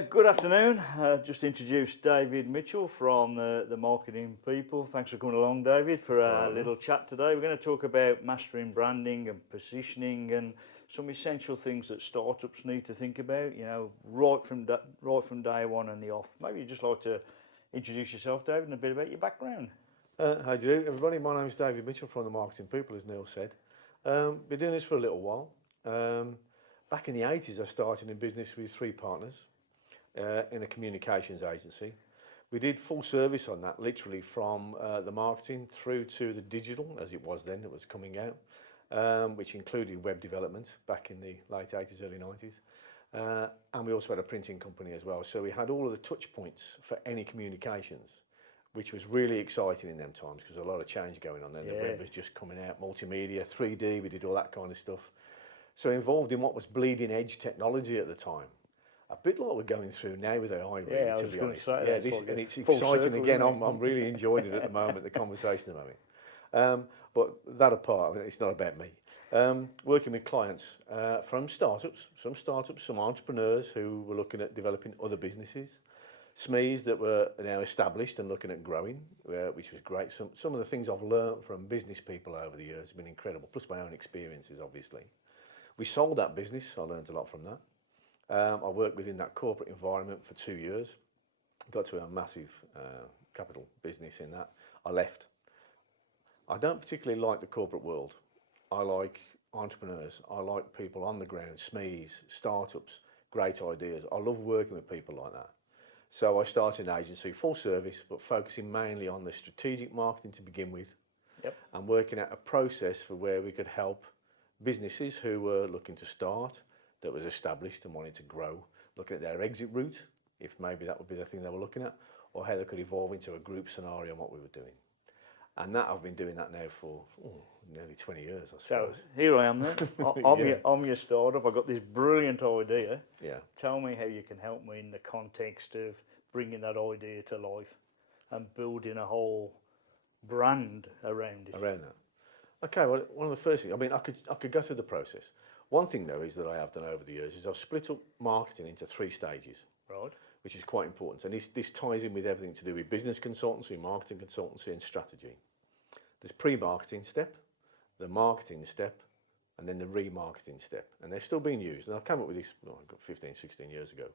Good afternoon. Just introduced David Mitchell from the marketing people. Thanks for coming along, David, for a little chat today. We're going to talk about mastering branding and positioning and some essential things that startups need to think about, you know, right from day one and the off. Maybe you'd just like to introduce yourself, David, and a bit about your background. How do you do, everybody? My name is David Mitchell from the Marketing People, as Neil said. Been doing this for a little while. Back in the 80s, I started in business with three partners in a communications agency. We did full service on that, literally from the marketing through to the digital, as it was then, it was coming out, which included web development back in the late 80s, early 90s. And we also had a printing company as well. So we had all of the touch points for any communications, which was really exciting in them times because there was a lot of change going on then. The web was just coming out, multimedia, 3D, we did all that kind of stuff. So involved in what was bleeding edge technology at the time. A bit like we're going through now with AI, really, I to was be going honest. to say Yeah, that. this, Like and it's full exciting circle, again. isn't it? I'm really enjoying it at the moment, the conversation at the moment. But that apart, I mean, it's not about me. Working with clients from startups, some entrepreneurs who were looking at developing other businesses, SMEs that were now established and looking at growing, which was great. Some of the things I've learned from business people over the years have been incredible, plus my own experiences, obviously. We sold that business. I learned a lot from that. I worked within that corporate environment for 2 years. Got to a massive capital business in that. I left. I don't particularly like the corporate world. I like entrepreneurs. I like people on the ground, SMEs, startups, great ideas. I love working with people like that. So I started an agency, full service, but focusing mainly on the strategic marketing to begin with, and working out a process for where we could help businesses who were looking to start, that was established and wanted to grow, looking at their exit route, if maybe that would be the thing they were looking at, or how they could evolve into a group scenario and what we were doing. And that I've been doing that now for nearly 20 years, I suppose. So here I am then. I'm your startup. I've got this brilliant idea. Yeah. Tell me how you can help me in the context of bringing that idea to life and building a whole brand around it. Around that. Okay, well, one of the first things, I mean, I could go through the process. One thing, though, is that I have done over the years is I've split up marketing into 3 stages, Right. which is quite important. And this ties in with everything to do with business consultancy, marketing consultancy, and strategy. There's pre-marketing step, the marketing step, and then the remarketing step. And they're still being used. And I came up with this 15, 16 years ago,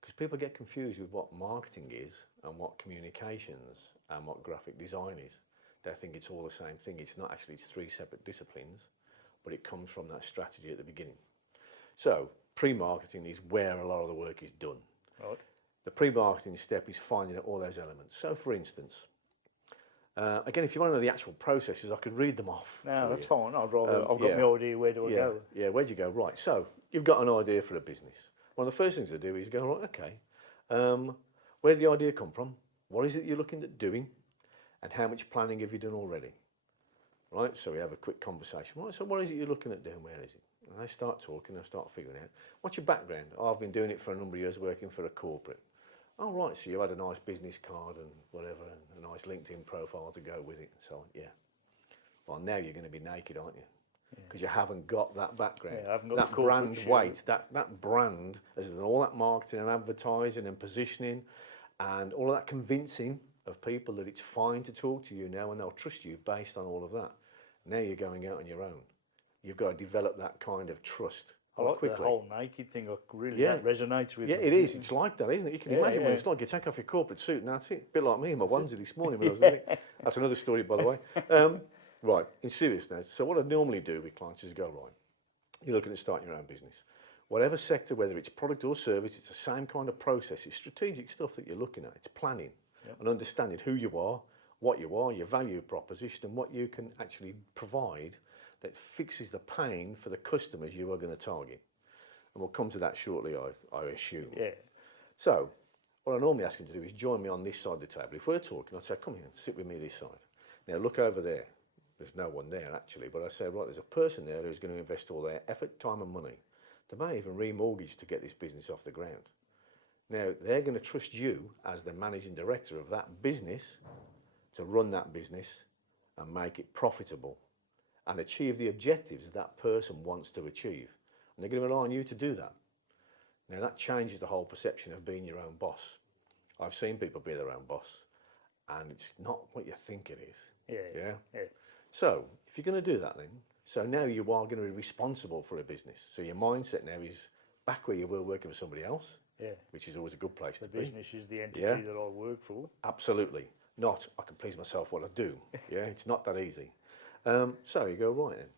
because people get confused with what marketing is and what communications and what graphic design is. They think it's all the same thing. It's not actually, it's 3 separate disciplines, but it comes from that strategy at the beginning. So pre-marketing is where a lot of the work is done. Right. The pre-marketing step is finding out all those elements. So for instance, again, if you want to know the actual processes, I could read them off. No, that's fine. I've got my idea, where do I go? Yeah, where do you go? Right, so you've got an idea for a business. One of the first things to do is go, right, okay, where did the idea come from? What is it you're looking at doing? And how much planning have you done already? Right, so we have a quick conversation. Right, so what is it you're looking at doing? Where is it? And they start talking, I start figuring out. What's your background? Oh, I've been doing it for a number of years, working for a corporate. Oh, right, so you had a nice business card and whatever, and a nice LinkedIn profile to go with it and so on. Yeah. Well, now you're going to be naked, aren't you? Because you haven't got that background. Yeah, I haven't got that the corporate brand shit. weight, that brand has done all that marketing and advertising and positioning and all of that convincing of people that it's fine to talk to you now and they'll trust you based on all of that. Now you're going out on your own. You've got to develop that kind of trust I like quickly. the whole naked thing. That resonates with me. Yeah, it is. It's like that, isn't it? You can imagine what it's like. You take off your corporate suit and that's it. A bit like me in my onesie this morning when I was there. That's another story, by the way. Right, in seriousness. So what I normally do with clients is go, right, you're looking at starting your own business. Whatever sector, whether it's product or service, it's the same kind of process. It's strategic stuff that you're looking at. It's planning and understanding who you are, your value proposition, and what you can actually provide that fixes the pain for the customers you are going to target. And we'll come to that shortly, I assume. Yeah. So, what I normally ask them to do is join me on this side of the table. If we're talking, I'd say, come here, sit with me this side. Now, look over there. There's no one there, actually, but I say, right, there's a person there who's going to invest all their effort, time and money. They may even remortgage to get this business off the ground. Now, they're going to trust you as the managing director of that business to run that business and make it profitable and achieve the objectives that person wants to achieve. And they're going to rely on you to do that. Now that changes the whole perception of being your own boss. I've seen people be their own boss, and it's not what you think it is. Yeah. Yeah. So if you're going to do that, then so now you are going to be responsible for a business. So your mindset now is back where you were working for somebody else. Yeah. Which is always a good place The to be. business is the entity Yeah. that I work for. Absolutely. Not I can please myself what I do. Yeah, it's not that easy. So you go, right then.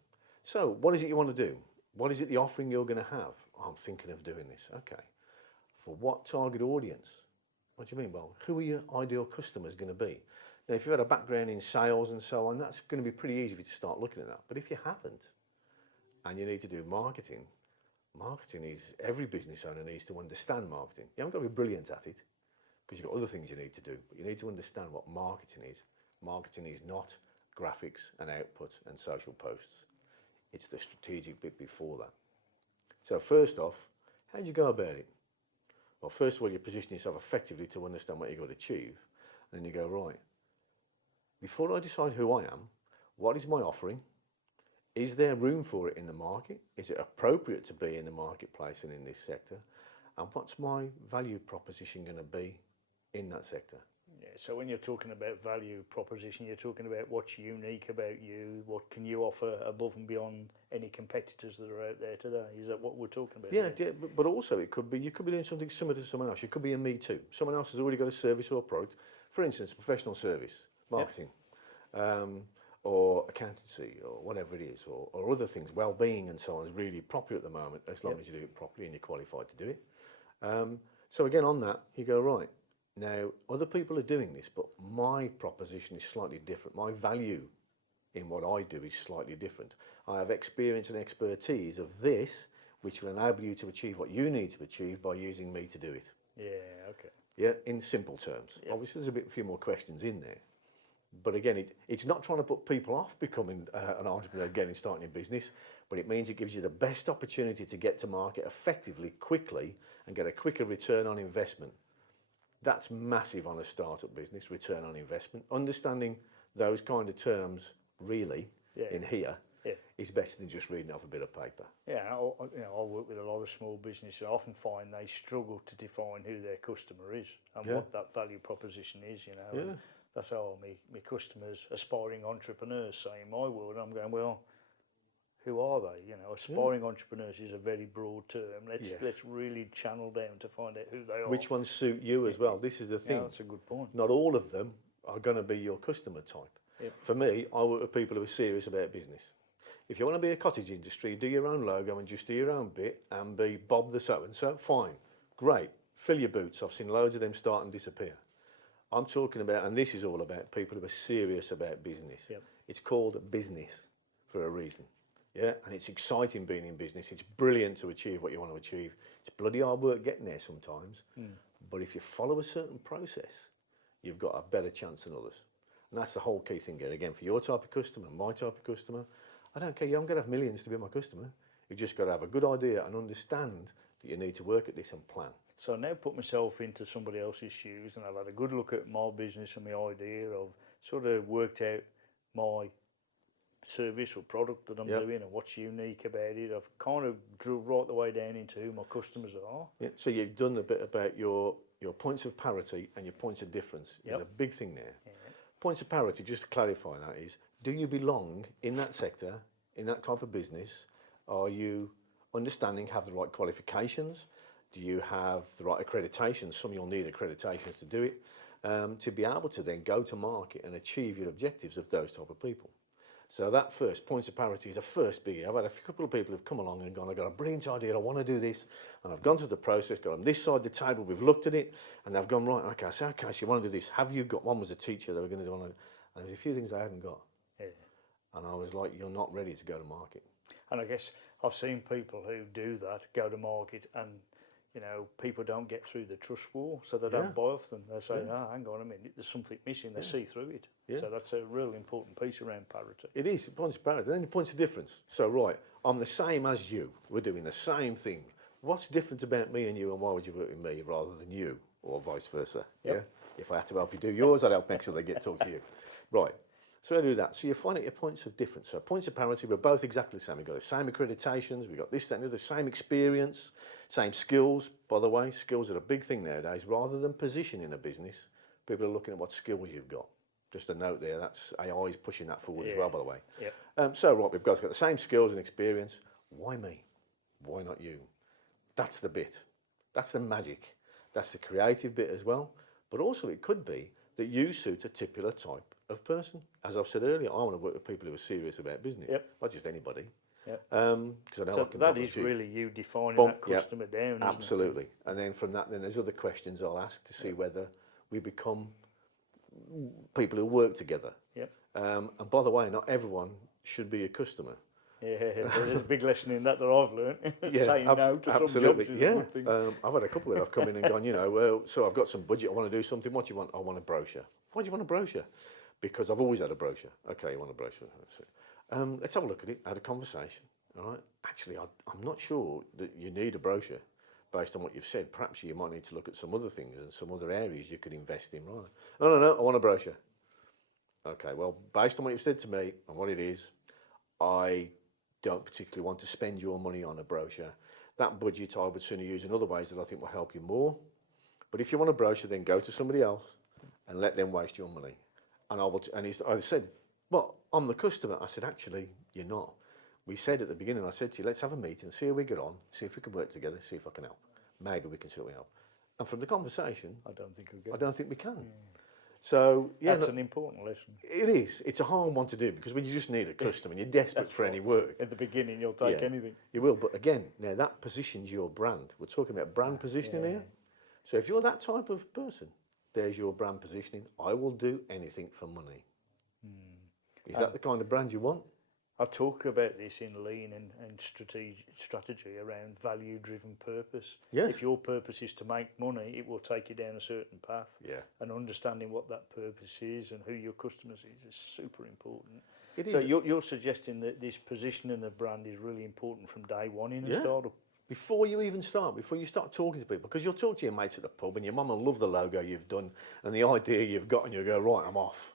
So what is it you want to do? What is it the offering you're going to have? Oh, I'm thinking of doing this. Okay. For what target audience? What do you mean? Well, who are your ideal customers going to be? Now, if you've had a background in sales and so on, that's going to be pretty easy for you to start looking at that. But if you haven't, and you need to do marketing, marketing is, every business owner needs to understand marketing. You haven't got to be brilliant at it, because you've got other things you need to do, but you need to understand what marketing is. Marketing is not graphics and output and social posts. It's the strategic bit before that. So first off, how do you go about it? Well, first of all, you position yourself effectively to understand what you've got to achieve. And then you go, right, before I decide who I am, what is my offering? Is there room for it in the market? Is it appropriate to be in the marketplace and in this sector? And what's my value proposition going to be in that sector? Yeah, so when you're talking about value proposition, you're talking about what's unique about you, what can you offer above and beyond any competitors that are out there today? Is that what we're talking about? Yeah, but also it could be, you could be doing something similar to someone else. You could be a me too. Someone else has already got a service or a product. For instance, professional service, marketing, or accountancy, or whatever it is, or other things. Well-being and so on is really popular at the moment, as long as you do it properly and you're qualified to do it. So again, on that, you go, right, now other people are doing this, but my proposition is slightly different. My value in what I do is slightly different. I have experience and expertise of this, which will enable you to achieve what you need to achieve by using me to do it. Yeah, okay. Yeah, in simple terms. Yeah. Obviously, there's a few more questions in there. But again, it's not trying to put people off becoming an entrepreneur, getting started in business, but it means it gives you the best opportunity to get to market effectively, quickly, and get a quicker return on investment. That's massive on a startup business, return on investment. Understanding those kind of terms really in here is better than just reading off a bit of paper. Yeah, I work with a lot of small businesses. I often find they struggle to define who their customer is and what that value proposition is, you know. And that's how my customers, aspiring entrepreneurs, say in my world. I'm going, well, who are they? You know, aspiring entrepreneurs is a very broad term. Let's really channel down to find out who they are. Which ones suit you as well? This is the thing. Yeah, that's a good point. Not all of them are going to be your customer type. Yep. For me, I work with people who are serious about business. If you want to be a cottage industry, do your own logo and just do your own bit and be Bob the so-and-so, fine, great. Fill your boots. I've seen loads of them start and disappear. I'm talking about, and this is all about people who are serious about business. Yep. It's called business for a reason. Yeah, and it's exciting being in business. It's brilliant to achieve what you want to achieve. It's bloody hard work getting there sometimes. But if you follow a certain process, you've got a better chance than others. And that's the whole key thing here. Again, for your type of customer, my type of customer, I don't care. You haven't got to have millions to be my customer. You've just got to have a good idea and understand that you need to work at this and plan. So now put myself into somebody else's shoes, and I've had a good look at my business and my idea. I've sort of worked out my service or product that I'm doing and what's unique about it. I've kind of drew right the way down into who my customers are. Yeah, so you've done a bit about your points of parity and your points of difference. There's a big thing there. Points of parity, just to clarify that, is do you belong in that sector, in that type of business? Are you understanding, have the right qualifications? Do you have the right accreditations? Some you'll need accreditations to do it, to be able to then go to market and achieve your objectives of those type of people. So that first, points of parity is a first biggie. I've had a couple of people who've come along and gone, I've got a brilliant idea, I want to do this. And I've gone through the process, got on this side of the table, we've looked at it, and they've gone, right, okay, so you want to do this. Have you got, one was a teacher, they were going to do one, and there's a few things they hadn't got. Yeah. And I was like, you're not ready to go to market. And I guess I've seen people who do that, go to market, and you know, people don't get through the trust wall, so they don't buy off them. They say, hang on a minute, there's something missing. They see through it. So that's a really important piece around parity. It is, points of parity. Then the points of difference. So, right, I'm the same as you. We're doing the same thing. What's different about me and you, and why would you work with me rather than you, or vice versa? Yeah. If I had to help you do yours, I'd help make sure they get talk to you. Right. So how do we do that? So you find out your points of difference. So points of parity, we're both exactly the same. We've got the same accreditations, we've got this, that, and the other, same experience, same skills. By the way, skills are a big thing nowadays. Rather than position in a business, people are looking at what skills you've got. Just a note there, that's AI is pushing that forward as well, by the way. Yeah. So right, we've both got the same skills and experience. Why me? Why not you? That's the bit. That's the magic. That's the creative bit as well. But also it could be that you suit a particular type of person. As I've said earlier, I want to work with people who are serious about business, not just anybody. Yep. Because I know So I can that help is achieve. really you defining Boom, that customer down, isn't absolutely. And then from that, then there's other questions I'll ask to see whether we become people who work together. it? And by the way, not everyone should be a customer. Yeah, there's a big lesson in that I've learned. Yeah, Saying no to some absolutely. jobs is Yeah, a good thing. I've had a couple where I've come in and gone, well, so I've got some budget, I want to do something. What do you want? I want a brochure. Why do you want a brochure? Because I've always had a brochure. Okay, you want a brochure? That's it. Let's have a look at it. Had a conversation. All right. Actually, I'm not sure that you need a brochure based on what you've said. Perhaps you might need to look at some other things and some other areas you could invest in. Right? No. I want a brochure. Okay. Well, based on what you've said to me and what it is, I don't particularly want to spend your money on a brochure. That budget I would sooner use in other ways that I think will help you more. But if you want a brochure, then go to somebody else and let them waste your money. And I said, well, I'm the customer. I said, actually, you're not. We said at the beginning, I said to you, let's have a meeting, see how we get on, see if we can work together, see if I can help. Maybe we can certainly help. And from the conversation, I don't think we get. I don't think we can. So yeah, That's an important lesson. it is. It's a hard one to do because when you just need a customer and you're desperate for any work. At the beginning, you'll take Yeah, anything. You will, but again, now that positions your brand. We're talking about brand positioning here. So if you're that type of person, there's your brand positioning. I will do anything for money. Is that the kind of brand you want? I talk about this in lean and strategy around value-driven purpose. Yes. If your purpose is to make money, it will take you down a certain path. Yeah. And understanding what that purpose is and who your customers is super important. It So is. you're suggesting that this positioning of brand is really important from day one in a Yeah. startup? Before you even start, before you start talking to people, because you'll talk to your mates at the pub and your mum will love the logo you've done and the idea you've got and you'll go, right, I'm off.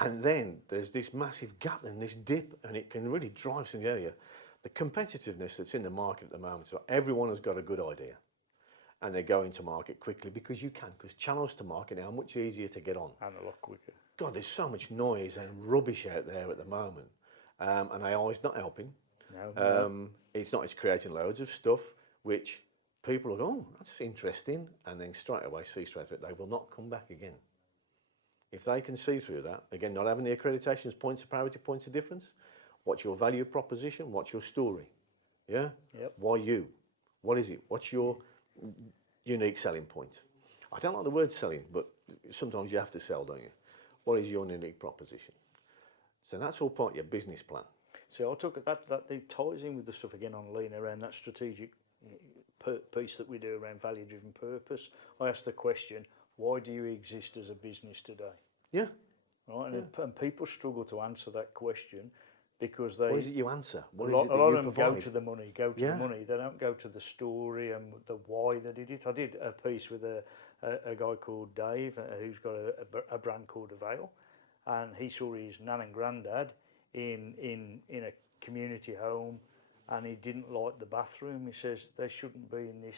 And then there's this massive gap and this dip and it can really drive some area. The competitiveness that's in the market at the moment, so everyone has got a good idea and they're going to market quickly because you can, because channels to market now are much easier to get on. And a lot quicker. God, there's so much noise and rubbish out there at the moment. And AI is not helping. No. It's creating loads of stuff which people are going, oh, that's interesting. And then straight away, they will not come back again. If they can see through that, again, not having the accreditations, points of parity, points of difference, what's your value proposition? What's your story? Yeah? Yep. Why you? What is it? What's your unique selling point? I don't like the word selling, but sometimes you have to sell, don't you? What is your unique proposition? So that's all part of your business plan. So I took that it ties in with the stuff again on lean around that strategic piece that we do around value-driven purpose. I asked the question, why do you exist as a business today? Yeah. Right, and people struggle to answer that question because they. What is it you answer? What a is lot, it a that lot you of them provide? go to the money, They don't go to the story and the why they did it. I did a piece with a guy called Dave who's got a brand called Avail, and he saw his nan and granddad in a community home, and he didn't like the bathroom. He says they shouldn't be in this,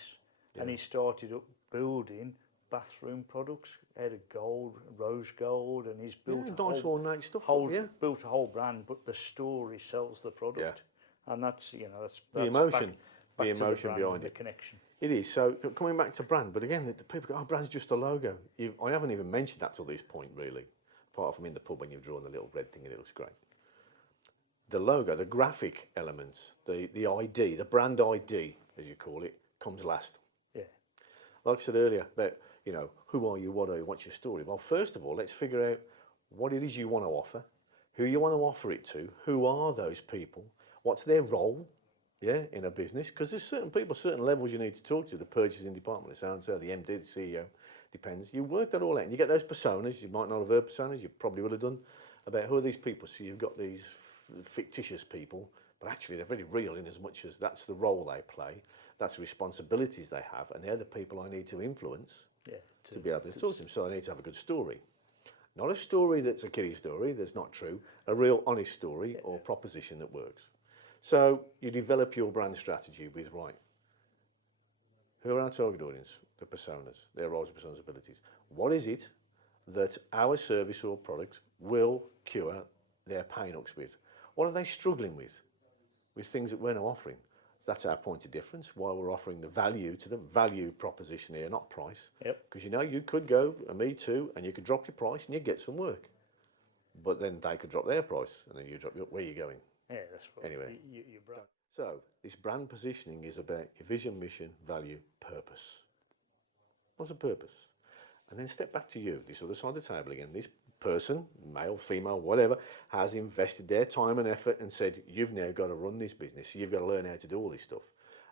and he started up building bathroom products out of gold, rose gold, and he's built nice ornate stuff. built a whole brand, but the story sells the product, and that's that's the emotion, back the to emotion brand behind and the it. connection. It is. So coming back to brand, but again, the people go, oh, brand's just a logo. I haven't even mentioned that till this point, really, apart from in the pub when you've drawn the little red thing and it looks great. The logo, the graphic elements, the ID, the brand ID, as you call it, comes last. Yeah. Like I said earlier, about, who are you, what are you, what's your story? Well, first of all, let's figure out what it is you want to offer, who you want to offer it to, who are those people, what's their role, in a business, because there's certain people, certain levels you need to talk to, the purchasing department, the so-and-so, the MD, the CEO, depends. You work that all out and you get those personas, you might not have heard personas, you probably would have done, about who are these people. So you've got these fictitious people, but actually they're very real in as much as that's the role they play, that's the responsibilities they have, and they're the people I need to influence to be able to talk to them. So I need to have a good story. Not a story that's a kiddie story, that's not true, a real honest story or proposition that works. So you develop your brand strategy with, right, who are our target audience, the personas, their roles and responsibilities? What is it that our service or product will cure their pain ups with? What are they struggling with things that we're not offering? That's our point of difference, why we're offering the value to them, value proposition here, not price. Yep. Because you know, you could go, and me too, and you could drop your price and you get some work. But then they could drop their price and then you drop your, where are you going? Yeah, that's right. Anyway. Your brand. So this brand positioning is about your vision, mission, value, purpose. What's the purpose? And then step back to you, this other side of the table again. This person, male, female, whatever, has invested their time and effort and said, you've now got to run this business. You've got to learn how to do all this stuff.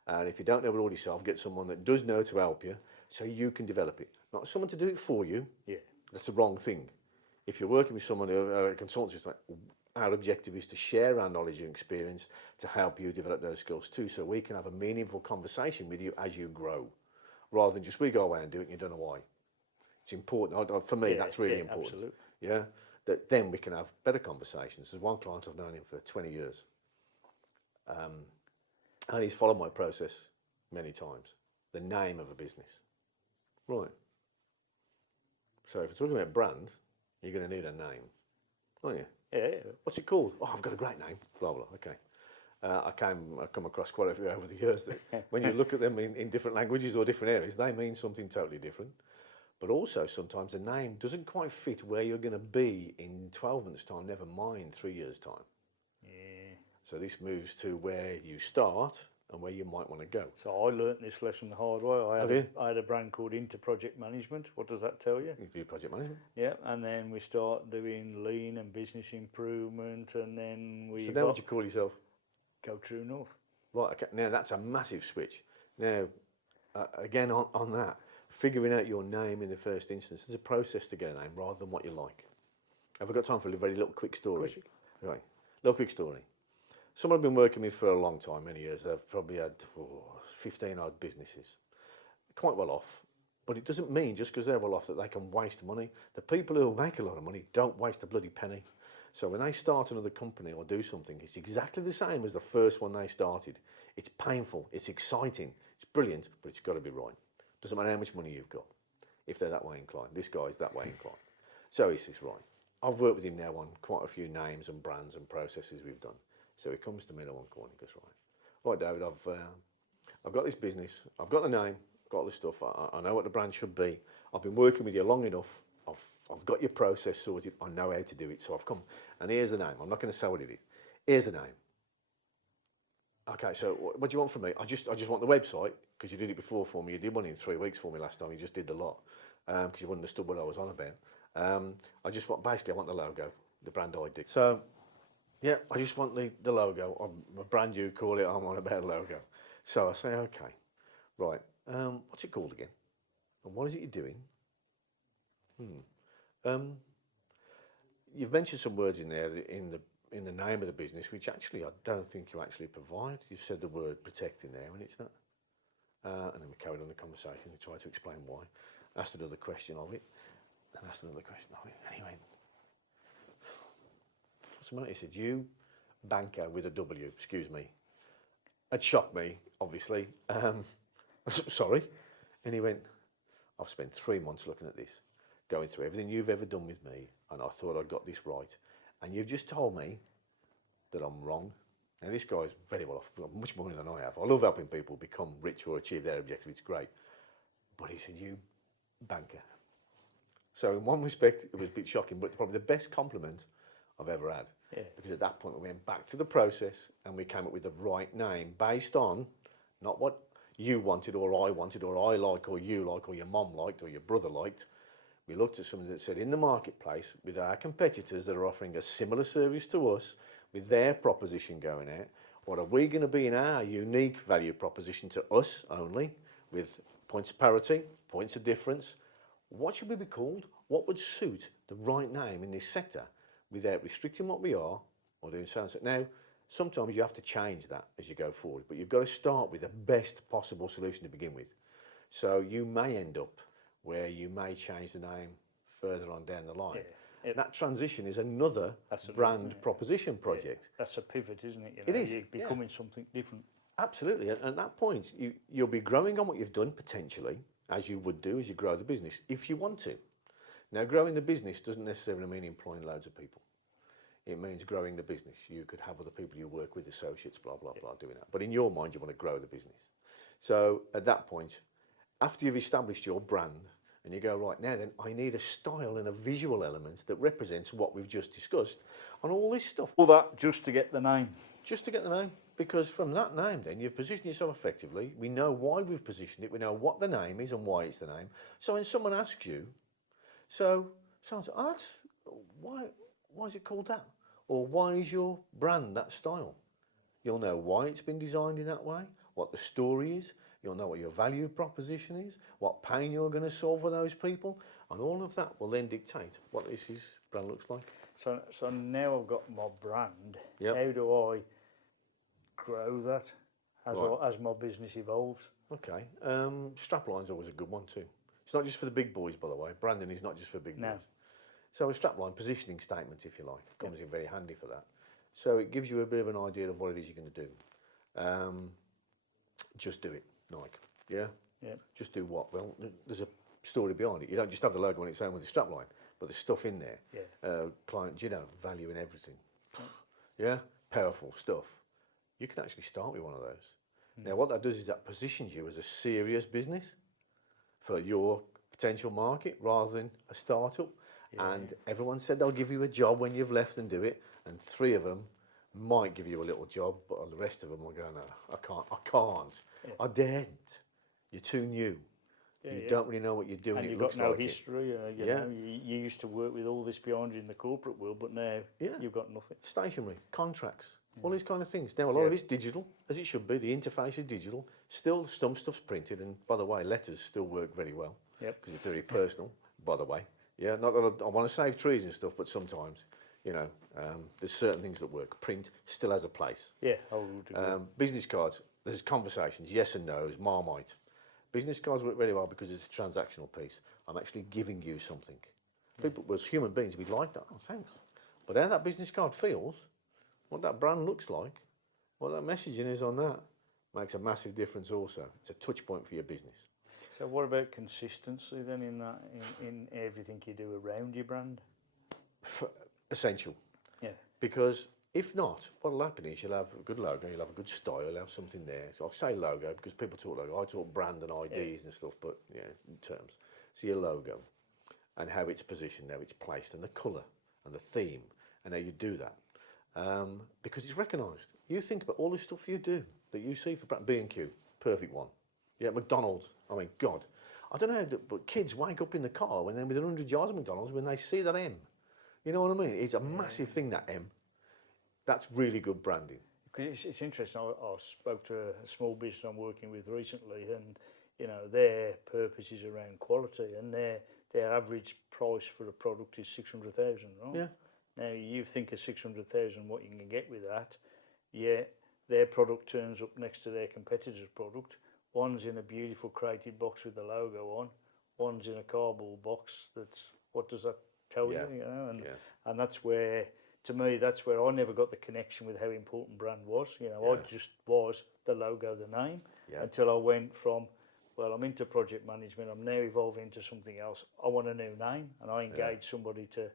And if you don't know it all yourself, get someone that does know to help you so you can develop it. Not someone to do it for you. Yeah. That's the wrong thing. If you're working with someone, a consultant, it's like, our objective is to share our knowledge and experience to help you develop those skills too, so we can have a meaningful conversation with you as you grow, rather than just we go away and do it and you don't know why. It's important. For me, that's really important. Absolutely. Yeah, that then we can have better conversations. There's one client I've known him for 20 years, and he's followed my process many times. The name of a business, right? So if we're talking about brand, you're going to need a name, aren't you? Yeah. What's it called? Oh, I've got a great name. Blah blah. Okay. I come across quite a few over the years that when you look at them in different languages or different areas, they mean something totally different. But also sometimes a name doesn't quite fit where you're going to be in 12 months' time, never mind 3 years' time. Yeah. So this moves to where you start and where you might want to go. So I learnt this lesson the hard way. Have you? I had a brand called Into Project Management. What does that tell you? You do project management. Yeah, and then we start doing lean and business improvement, and then we So now what do you call yourself? go true north. Right, okay. Now that's a massive switch. Now, again on that, figuring out your name in the first instance is a process to get a name rather than what you like. Have I got time for a very little quick story? Right, little quick story. Someone I've been working with for a long time, many years. They've probably had 15 odd businesses, quite well off. But it doesn't mean just because they're well off that they can waste money. The people who make a lot of money don't waste a bloody penny. So when they start another company or do something, it's exactly the same as the first one they started. It's painful, it's exciting, it's brilliant, but it's got to be right. Doesn't matter how much money you've got, if they're that way inclined. This guy's that way inclined. So he says, right, I've worked with him now on quite a few names and brands and processes we've done. So he comes to me at one corner and goes, right, David, I've got this business, I've got the name, I've got all this stuff, I know what the brand should be. I've been working with you long enough, I've got your process sorted, I know how to do it, so I've come, and here's the name. I'm not going to say what it is. Here's the name. Okay, so what do you want from me? I just want the website, because you did it before for me. You did one in 3 weeks for me last time. You just did the lot, because you understood what I was on about. I just want, basically, I want the logo, the brand ID. So, yeah, I just want the logo. I'm a brand new, call it, I'm on about a logo. So I say, okay, right, what's it called again? And what is it you're doing? You've mentioned some words in there in the name of the business, which actually I don't think you actually provide. You've said the word protect in there, and it's not. And then we carried on the conversation and tried to explain why. Asked another question of it, and asked another question of it. Anyway, what's the matter? He said, you, banker with a W, excuse me. It shocked me, obviously. Sorry. And he went, I've spent 3 months looking at this, going through everything you've ever done with me, and I thought I got this right. And you've just told me that I'm wrong. Now, this guy's very well off, much more money than I have. I love helping people become rich or achieve their objective, it's great. But he said, you banker. So in one respect, it was a bit shocking, but probably the best compliment I've ever had. Yeah. Because at that point, we went back to the process and we came up with the right name based on not what you wanted or I like or you like or your mum liked or your brother liked. We looked at something that said in the marketplace with our competitors that are offering a similar service to us with their proposition going out, what are we going to be in our unique value proposition to us only with points of parity, points of difference? What should we be called? What would suit the right name in this sector without restricting what we are or doing so and so? Now, sometimes you have to change that as you go forward, but you've got to start with the best possible solution to begin with. So you may end up where you may change the name further on down the line. Yeah. Yep. That transition is another That's a brand proposition project. That's a pivot, isn't it? You It know, is, you're yeah. becoming something different. Absolutely. At that point, you'll be growing on what you've done potentially, as you would do as you grow the business, if you want to. Now, growing the business doesn't necessarily mean employing loads of people. It means growing the business. You could have other people you work with, associates, blah, blah, blah, doing that. But in your mind, you want to grow the business. So at that point, after you've established your brand, and you go, right, now then, I need a style and a visual element that represents what we've just discussed and all this stuff. All that just to get the name. Just to get the name. Because from that name, then, you've positioned yourself effectively. We know why we've positioned it. We know what the name is and why it's the name. So when someone asks you, someone says, oh, why is it called that? Or why is your brand that style? You'll know why it's been designed in that way, what the story is, you'll know what your value proposition is, what pain you're going to solve for those people, and all of that will then dictate what brand looks like. So now I've got my brand. Yep. How do I grow that Right. as my business evolves? Okay, strapline's always a good one too. It's not just for the big boys, by the way. Branding is not just for big No. boys. So a strapline, positioning statement, if you like, comes in very handy for that. So it gives you a bit of an idea of what it is you're going to do. Just do it, Nike. Yeah? Yeah. Just do what? Well, there's a story behind it. You don't just have the logo on its own with the strapline, but there's stuff in there. Yeah. Client, value in everything. Yeah? Powerful stuff. You can actually start with one of those. Now, what that does is that positions you as a serious business for your potential market rather than a startup. Yeah. And everyone said they'll give you a job when you've left and do it. And 3 of them might give you a little job, but the rest of them will go, no, I can't. Yeah. I daren't. You're too new. You don't really know what you're doing. And it you've looks got no like history. You know, you used to work with all this behind you in the corporate world, but now you've got nothing. Stationery, contracts, all these kind of things. Now, a lot of it's digital, as it should be. The interface is digital. Still, some stuff's printed. And by the way, letters still work very well. Yep. Because it's very personal, by the way. Yeah, not that I want to save trees and stuff, but sometimes, there's certain things that work. Print still has a place. Yeah, I would agree. Business cards, there's conversations, yes and no's, Marmite. Business cards work very well because it's a transactional piece. I'm actually giving you something. People, as human beings, we'd like that. Oh, thanks. But how that business card feels, what that brand looks like, what that messaging is on that, makes a massive difference also. It's a touch point for your business. So what about consistency then in everything you do around your brand? Essential. Yeah. Because if not, what'll happen is you'll have a good logo, you'll have a good style, you'll have something there. So I say logo because people talk logo. I talk brand and IDs and stuff, but in terms. So your logo and how it's positioned, how it's placed, and the colour and the theme, and how you do that. Because it's recognised. You think about all the stuff you do that you see for B&Q, perfect one. Yeah, McDonald's, I mean, God. I don't know, but kids wake up in the car when they're with 100 yards of McDonald's when they see that M. You know what I mean? It's a massive thing, that M. That's really good branding. It's interesting. I spoke to a small business I'm working with recently, and their purpose is around quality, and their average price for a product is 600,000, right? Yeah. Now you think of 600,000, what you can get with that. Yeah, their product turns up next to their competitor's product. One's in a beautiful crated box with the logo on. One's in a cardboard box. What does that tell you? And that's where. To me, that's where I never got the connection with how important brand was. I just was the logo, the name, until I went from, well, I'm into project management, I'm now evolving into something else. I want a new name, and I engaged somebody to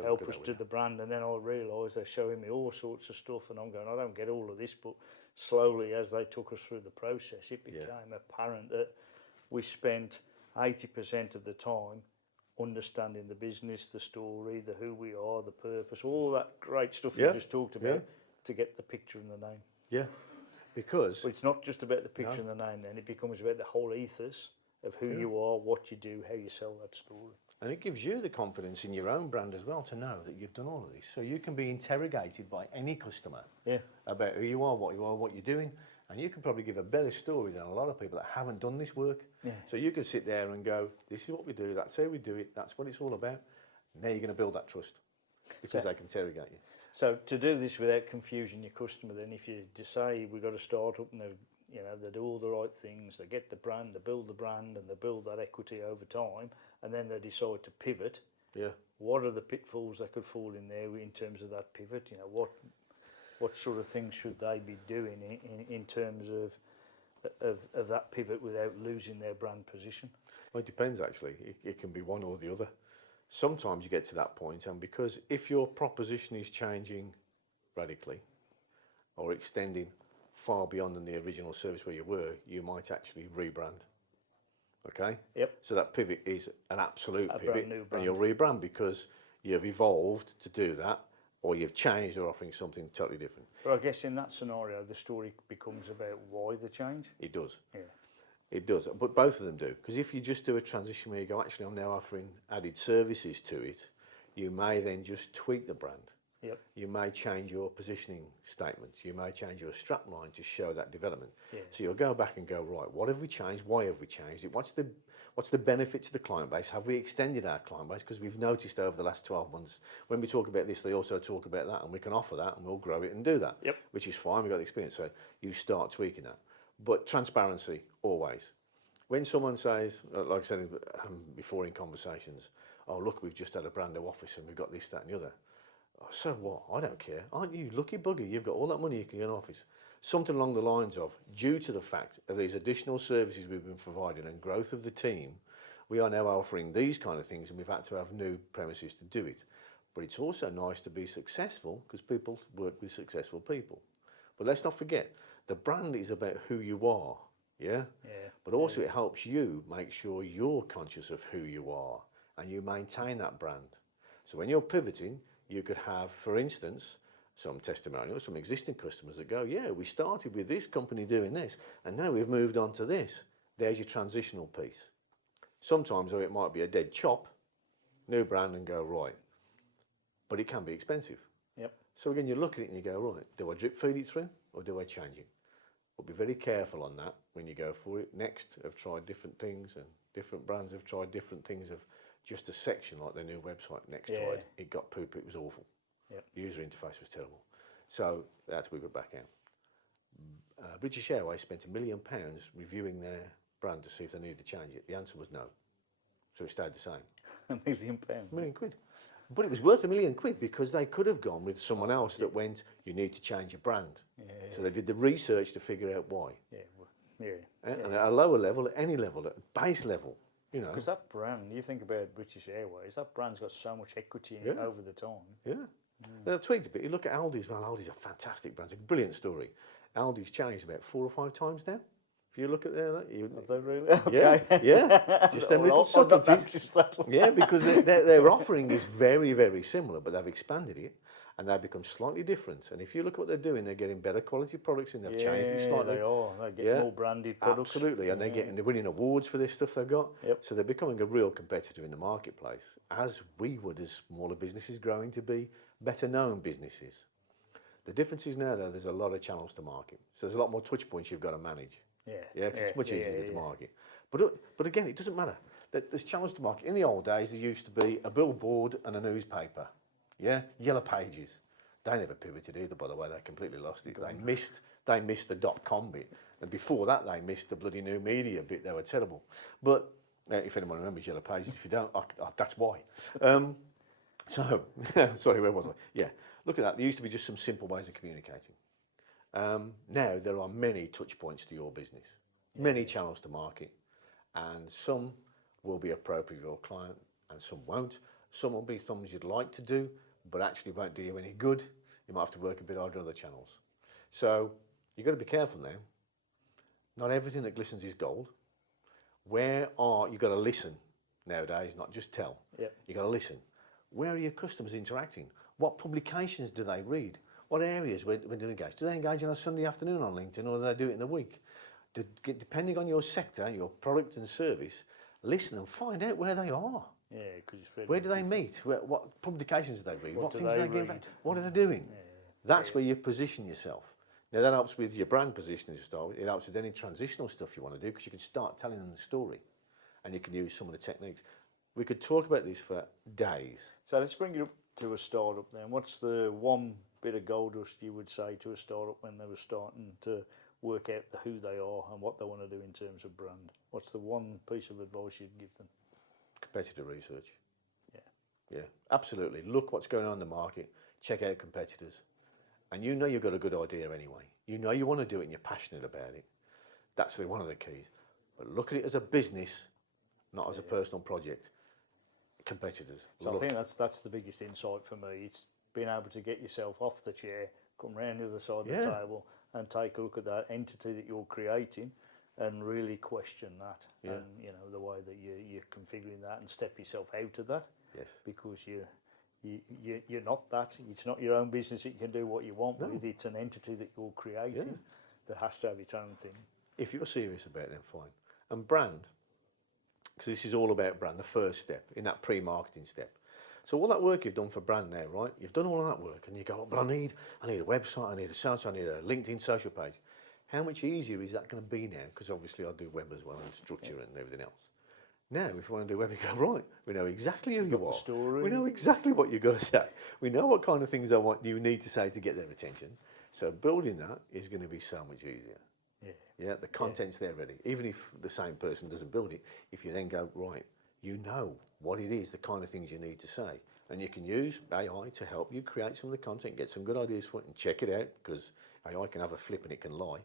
help us do the brand, and then I realised they're showing me all sorts of stuff, and I'm going, I don't get all of this, but slowly, as they took us through the process, it became apparent that we spent 80% of the time understanding the business, the story, the who we are, the purpose, all that great stuff you just talked about to get the picture and the name. Yeah, because... But it's not just about the picture and the name then, it becomes about the whole ethos of who you are, what you do, how you sell that story. And it gives you the confidence in your own brand as well to know that you've done all of this. So you can be interrogated by any customer about who you are, what you're doing. And you can probably give a better story than a lot of people that haven't done this work. Yeah. So you can sit there and go, this is what we do, that's how we do it, that's what it's all about. Now you're going to build that trust because they can interrogate you. So to do this without confusing your customer, then if you decide we've got to start up and they do all the right things, they get the brand, they build the brand and they build that equity over time, and then they decide to pivot, Yeah. What are the pitfalls that could fall in there in terms of that pivot? You know, what sort of things should they be doing in terms of that pivot without losing their brand position? Well, it depends actually. It can be one or the other. Sometimes you get to that point, and because if your proposition is changing radically or extending far beyond than the original service where you were, you might actually rebrand. Okay? Yep. So that pivot is an absolute A pivot, brand new and brand. you'll rebrand because you've evolved to do that, or you've changed or offering something totally different. But I guess in that scenario, the story becomes about why the change. It does. Yeah. It does, but both of them do. Because if you just do a transition where you go, actually, I'm now offering added services to it, you may then just tweak the brand. Yep. You may change your positioning statements. You may change your strap line to show that development. Yeah. So you'll go back and go, right, what have we changed? Why have we changed it? What's the benefit to the client base? Have we extended our client base? Because we've noticed over the last 12 months, when we talk about this, they also talk about that, and we can offer that, and we'll grow it and do that. Yep. Which is fine, we've got the experience. So you start tweaking that. But transparency, always. When someone says, like I said before in conversations, oh, look, we've just had a brand new office and we've got this, that and the other. Oh, so what? I don't care. Aren't you lucky bugger? You've got all that money you can get an office. Something along the lines of, due to the fact of these additional services we've been providing and growth of the team, we are now offering these kind of things and we've had to have new premises to do it. But it's also nice to be successful because people work with successful people. But let's not forget, the brand is about who you are. Yeah? Yeah. But also it helps you make sure you're conscious of who you are and you maintain that brand. So when you're pivoting, you could have, for instance, some testimonials, some existing customers that go, yeah, we started with this company doing this and now we've moved on to this. There's your transitional piece. Sometimes though it might be a dead chop, new brand and go, right. But it can be expensive. Yep. So again, you look at it and you go, right, do I drip feed it through or do I change it? But be very careful on that when you go for it. Next have tried different things and different brands have tried different things of just a section like their new website. Next tried, it got poop, it was awful. Yep. The user interface was terrible. So that's where we got back out. British Airways spent £1 million reviewing their brand to see if they needed to change it. The answer was no. So it stayed the same. £1 million. £1 million. But it was worth £1 million because they could have gone with someone else that went, you need to change your brand. Yeah. So they did the research to figure out why. Yeah. Yeah. And at a lower level, at any level, at base level, you know. Because that brand, you think about British Airways, that brand's got so much equity in it over the time. Yeah. They've tweaked a bit. You look at Aldi's, well, Aldi's a fantastic brand. It's a brilliant story. Aldi's changed about 4 or 5 times now. If you look at there, Have they really? Okay. yeah. Just them little subtleties. Yeah, because their offering is very, very similar, but they've expanded it and they've become slightly different. And if you look at what they're doing, they're getting better quality products and they've changed it slightly. They are. They get more branded products. Absolutely, and they're winning awards for this stuff they've got. Yep. So they're becoming a real competitor in the marketplace, as we would as smaller businesses growing to be better known businesses. The difference is now, though, there's a lot of channels to market. So there's a lot more touch points you've got to manage. Yeah, because it's much easier to market. But again, it doesn't matter. There's channels to market. In the old days, there used to be a billboard and a newspaper. Yeah, Yellow Pages. They never pivoted either, by the way. They completely lost it. They missed the .com bit, and before that, they missed the bloody new media bit. They were terrible. But if anyone remembers Yellow Pages, if you don't, that's why. So, sorry, where was I? Yeah, look at that. There used to be just some simple ways of communicating. Now there are many touch points to your business, many channels to market, and some will be appropriate for your client and some won't. Some will be things you'd like to do, but actually won't do you any good. You might have to work a bit harder on other channels. So you've got to be careful now. Not everything that glistens is gold. You've got to listen nowadays, not just tell. Yep. You've got to listen. Where are your customers interacting? What publications do they read? What areas when do they engage? Do they engage on a Sunday afternoon on LinkedIn, or do they do it in the week? Depending on your sector, your product and service, listen and find out where they are. Yeah, because it's fairly Where do they meet? What publications do they read? What do things do they they give? read? What are they doing? That's where you position yourself. Now that helps with your brand positioning to start with. It helps with any transitional stuff you want to do because you can start telling them the story, and you can use some of the techniques. We could talk about this for days. So let's bring it up to a startup then. What's the one bit of gold dust you would say to a startup when they were starting to work out who they are and what they want to do in terms of brand? What's the one piece of advice you'd give them? Competitor research. Yeah. Yeah, absolutely. Look what's going on in the market. Check out competitors. And you know you've got a good idea anyway. You know you want to do it and you're passionate about it. That's one of the keys. But look at it as a business, not as a personal project. Competitors. So I Look. think that's the biggest insight for me. It's being able to get yourself off the chair, come round the other side of the Yeah. table, and take a look at that entity that you're creating, and really question that, Yeah. and the way that you're configuring that, and step yourself out of that, Yes. because you're not that. It's not your own business that you can do what you want No. with. It's an entity that you're creating Yeah. that has to have its own thing. If you're serious about it, then fine. And brand, because this is all about brand, the first step in that pre-marketing step. So all that work you've done for brand now, right? You've done all of that work, and you go, oh, but I need a website, I need a sales, I need a LinkedIn social page. How much easier is that going to be now? Because obviously I do web as well, and structure and everything else. Now, if you want to do web, you go, right, we know exactly who you got are. the story. We know exactly what you've got to say. We know what kind of things you need to say to get their attention. So building that is going to be so much easier. Yeah, the content's there ready. Even if the same person doesn't build it, if you then go, right, you know what it is, the kind of things you need to say. And you can use AI to help you create some of the content, get some good ideas for it, and check it out, because AI can have a flip and it can lie.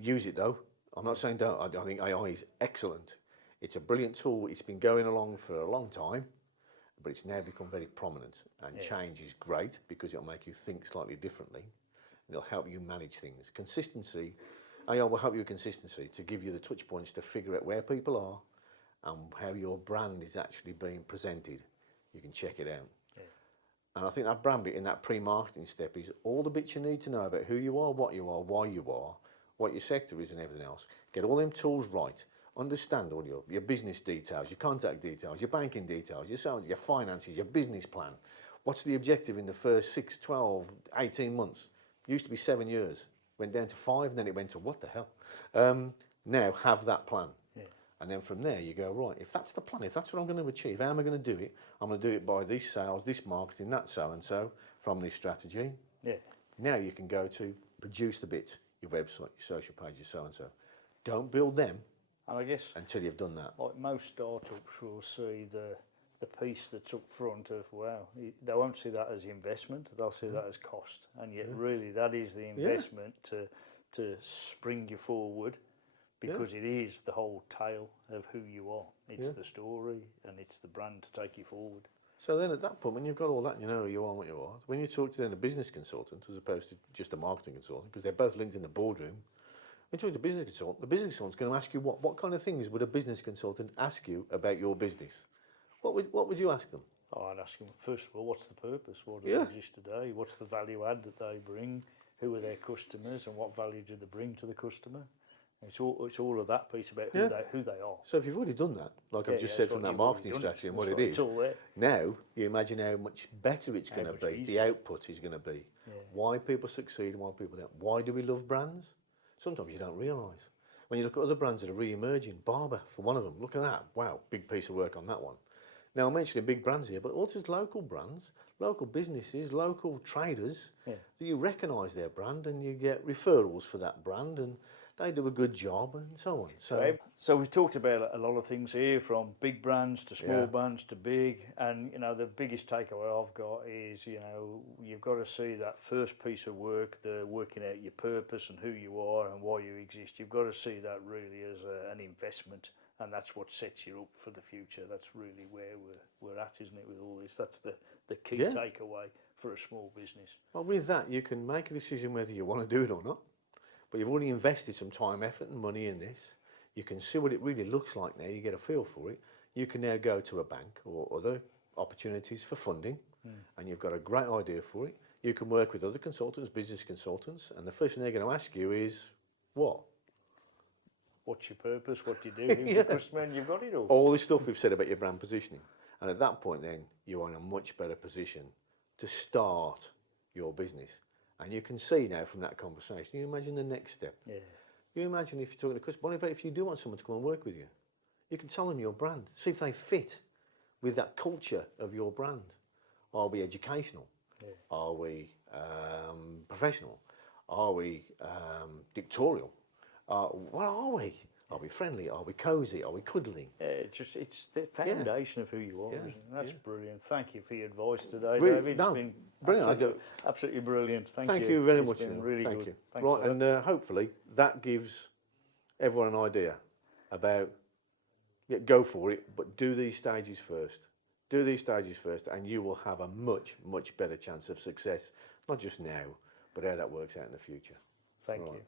Use it though. I'm not saying don't. I think AI is excellent. It's a brilliant tool. It's been going along for a long time, but it's now become very prominent. And change is great because it'll make you think slightly differently. And it'll help you manage things. Consistency, AI will help you with consistency to give you the touch points to figure out where people are and how your brand is actually being presented. You can check it out. And I think that brand bit in that pre-marketing step is all the bits you need to know about who you are, why you are, what your sector is and everything else. Get all them tools right. Understand all your business details, your contact details, your banking details, your finances, your business plan. What's the objective in the first 6, 12, 18 months? Used to be 7 years. Went down to 5, and then it went to what the hell? Now have that plan. And then from there you go, right, if that's the plan, if that's what I'm going to achieve, how am I going to do it? I'm going to do it by this sales, this marketing, that so-and-so, from this strategy. Now you can go to produce the bits, your website, your social pages, so-and-so. Don't build them And I guess until you've done that. like most startups will see the piece that's up front of, well, they won't see that as investment, they'll see that as cost. And yet really that is the investment to spring you forward, because it is the whole tale of who you are. It's the story and it's the brand to take you forward. So then at that point, when you've got all that and you know who you are and what you are, when you talk to then a business consultant as opposed to just a marketing consultant, because they're both linked in the boardroom, when you talk to a business consultant, the business consultant's going to ask you what kind of things would a business consultant ask you about your business? What would you ask them? Oh, I'd ask them, first of all, what's the purpose? What does Yeah. exist today? What's the value add that they bring? Who are their customers and what value do they bring to the customer? It's all of that piece about who they are. So if you've already done that, like I've just said from that marketing strategy and what it is, It's all there. now you imagine how much better it's going to much be, the easier. output is going to be, why people succeed and why people don't. Why do we love brands? Sometimes you don't realise. When you look at other brands that are re-emerging, Barber for one of them, look at that, wow, big piece of work on that one. Now I'm mentioning big brands here, but also local brands, local businesses, local traders, that you recognise their brand and you get referrals for that brand and they do a good job and so on. So we've talked about a lot of things here, from big brands to small brands to big, and the biggest takeaway I've got is you've got to see that first piece of work, the working out your purpose and who you are and why you exist. You've got to see that really as an investment, and that's what sets you up for the future. That's really where we're at, isn't it, with all this? That's the key takeaway for a small business. Well, with that, you can make a decision whether you want to do it or not. But you've already invested some time, effort and money in this. You can see what it really looks like now. You get a feel for it. You can now go to a bank or other opportunities for funding, and you've got a great idea for it. You can work with other consultants, business consultants, and the first thing they're going to ask you is, what? What's your purpose? What do you do? Who's your customer? And you've got it all. All this stuff we've said about your brand positioning. And at that point then, you're in a much better position to start your business. And you can see now from that conversation, you imagine the next step. You imagine if you're talking to customers, what about if you do want someone to come and work with you? You can tell them your brand, see if they fit with that culture of your brand. Are we educational? Are we professional? Are we dictatorial? What are we? Are we friendly? Are we cosy? Are we cuddling? It's the foundation of who you are. Yeah, Isn't it? That's yeah. brilliant. Thank you for your advice today, Really- David. no, It's been brilliant. absolutely brilliant. Thank you very It's much. been Neil. really Thank good. you. Thanks Right, for and that. hopefully that gives everyone an idea about, yeah, go for it, but do these stages first. Do these stages first, and you will have a much, much better chance of success, not just now, but how that works out in the future. Thank Right. you.